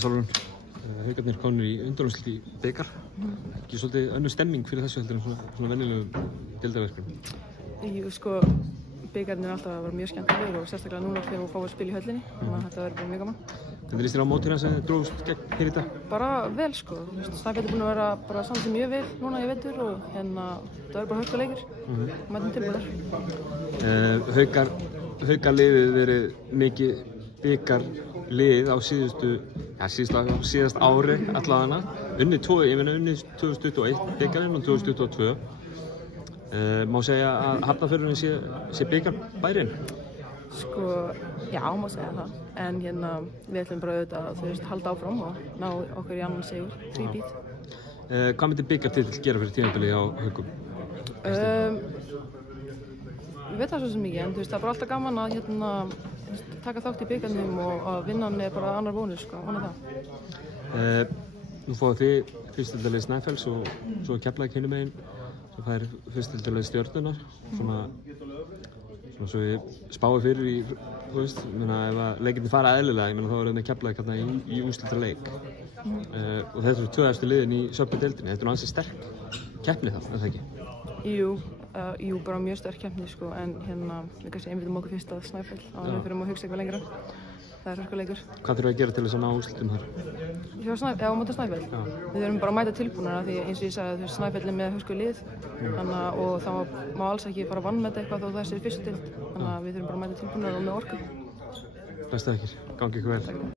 Sólrún, Haukarnir komnir í undanúrslit í bikar. Ekki svolítið önnur stemming fyrir þessu heldur en svona venjulegum deildarverkefnum? Jú, sko, bikarnir er alltaf að vera mjög skemmtilegur og sérstaklega núna þegar við fáum að spila í höllinni. Þannig að þetta verður mjög gaman. Hvernig líst þér á mótinu sem þið drógust gegn hér í dag? Bara vel, sko. Snæfell búin að vera bara samt mjög vel núna í vetur og það verður bara hörkuleikir og mætum tilbúðar. Haukarliðið verið mikið bikarlið á síðast ári allavega. Unnið 2021 bikarinn og 2022. Má segja að Hafnarfjörðurinn sé bikarbærinn? Sko, já, má segja það. En við ætlum bara auðvitað að halda áfram og ná okkur í annan sigur, tvíbít. Hvað myndi bikartitill gera fyrir tímabilið á Haukum? Ég veit það svo sem ekki, en það er bara alltaf gaman að taka þátt í bikarnum og að vinnan er bara annar bónus, sko, vona það. Nú fáið þið fyrstildalið Snæfells og svo Keflavík hinum megin. Svo fær fyrstildalið Stjörnunnar. Svona svo við spáum fyrir í, þú veist, ef að leikirnir fara eðlilega, þá erum við Keflavík hérna í úrslitaleik. Og þetta eru tvö efstu liðin í söpbudeildinni. Þetta er ansi sterk keppni það, er það ekki? Jú, bara mjög sterk keppni, sko, en við kannski einbeitum okkur fyrst að Snæfell og við fyrir að hugsa eitthvað lengra. Það er hörkuleikur. Hvað þurfum við að gera til þess að ná úrslitum þar? Á móti Snæfell? Já. Við þurfum bara að mæta tilbúnara því eins og ég sagði að Snæfell er með hörkulið og það má alls ekki fara að vanmeta eitthvað þó það sé fyrstu deild. Þannig að við þurfum bara að mæta tilbúnara og með orku. Besta þakkir. Gangi ykkur vel.